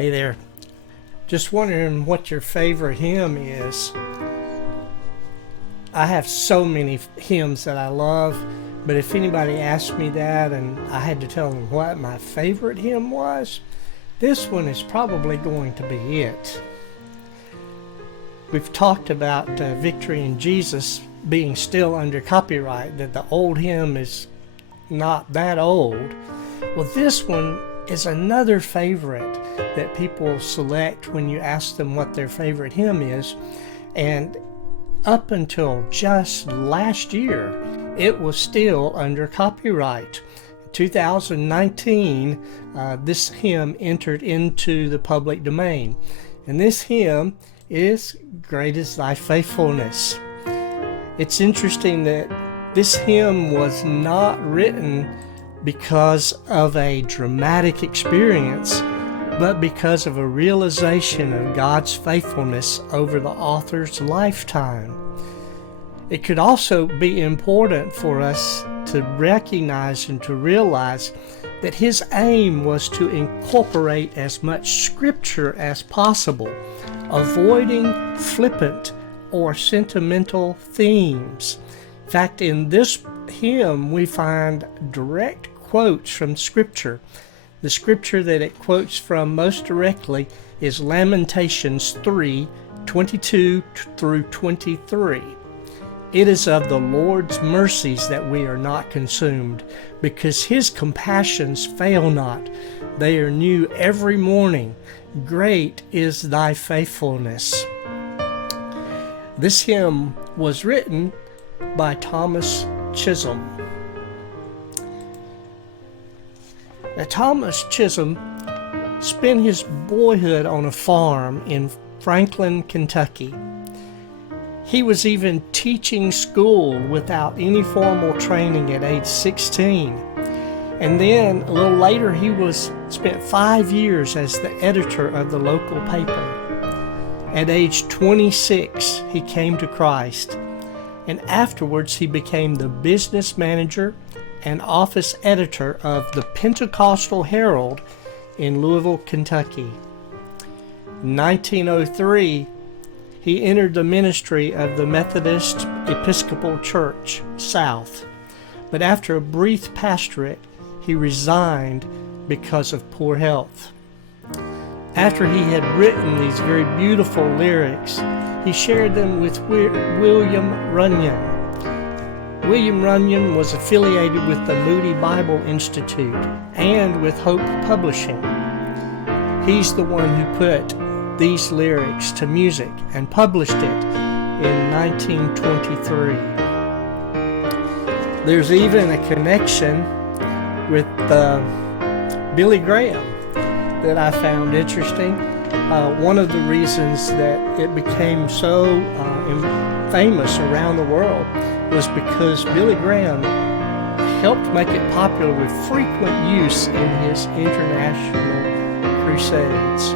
Hey there. Just wondering what your favorite hymn is. I have so many hymns that I love, but if anybody asked me that and I had to tell them what my favorite hymn was, this one is probably going to be it. We've talked about Victory in Jesus being still under copyright, that the old hymn is not that old. Well, this one is another favorite that people select when you ask them what their favorite hymn is. And up until just last year, it was still under copyright. 2019, this hymn entered into the public domain. And this hymn is Great is Thy Faithfulness. It's interesting that this hymn was not written because of a dramatic experience, but because of a realization of God's faithfulness over the author's lifetime. It could also be important for us to recognize and to realize that his aim was to incorporate as much scripture as possible, avoiding flippant or sentimental themes. In fact, in this hymn we find direct quotes from scripture. The scripture that it quotes from most directly is Lamentations 3:22 through 23. It is of the Lord's mercies that we are not consumed, because his compassions fail not. They are new every morning. Great is thy faithfulness. This hymn was written by Thomas Chisholm. Now, Thomas Chisholm spent his boyhood on a farm in Franklin, Kentucky. He was even teaching school without any formal training at age 16. And then a little later he spent 5 years as the editor of the local paper. At age 26 he came to Christ, and afterwards he became the business manager and office editor of the Pentecostal Herald in Louisville, Kentucky. In 1903, he entered the ministry of the Methodist Episcopal Church South, but after a brief pastorate, he resigned because of poor health. After he had written these very beautiful lyrics, he shared them with William Runyon. William Runyon was affiliated with the Moody Bible Institute and with Hope Publishing. He's the one who put these lyrics to music and published it in 1923. There's even a connection with Billy Graham that I found interesting. One of the reasons that it became so famous around the world was because Billy Graham helped make it popular with frequent use in his international crusades.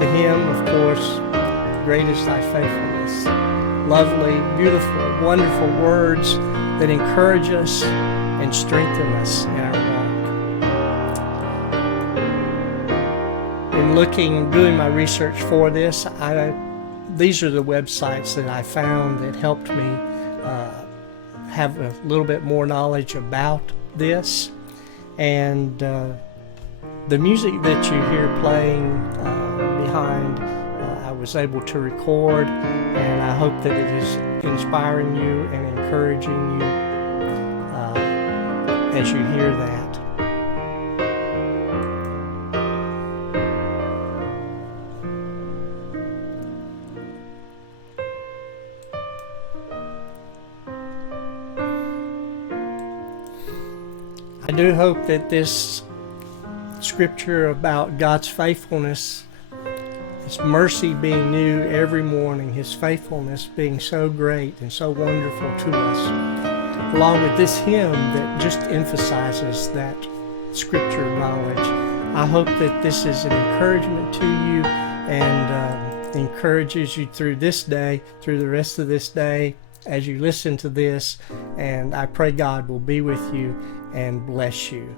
The hymn, of course, Great is Thy Faithfulness. Lovely, beautiful, wonderful words that encourage us and strengthen us in our walk. In doing my research for this, these are the websites that I found that helped me have a little bit more knowledge about this. And the music that you hear playing behind, I was able to record, and I hope that it is inspiring you and encouraging you as you hear that. I do hope that this scripture about God's faithfulness, His mercy being new every morning, His faithfulness being so great and so wonderful to us, along with this hymn that just emphasizes that scripture knowledge. I hope that this is an encouragement to you and encourages you through this day, through the rest of this day, as you listen to this. And I pray God will be with you and bless you.